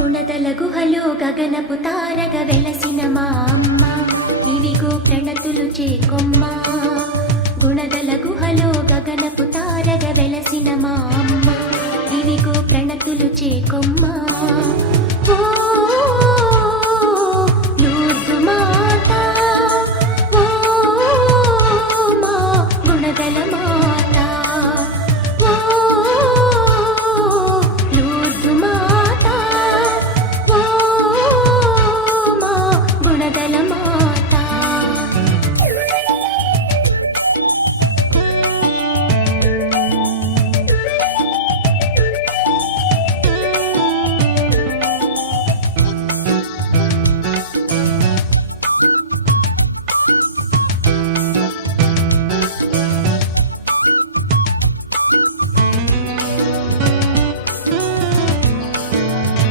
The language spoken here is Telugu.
గుణదల గుహలో గగనపు తారగ వెలసిన మా అమ్మ ఇవిగో ప్రణతులు చేకొమ్మ. గుణదల గుహలో గగనపు తారగ వెలసిన మా అమ్మ ఇవిగో ప్రణతులు చేకొమ్మ.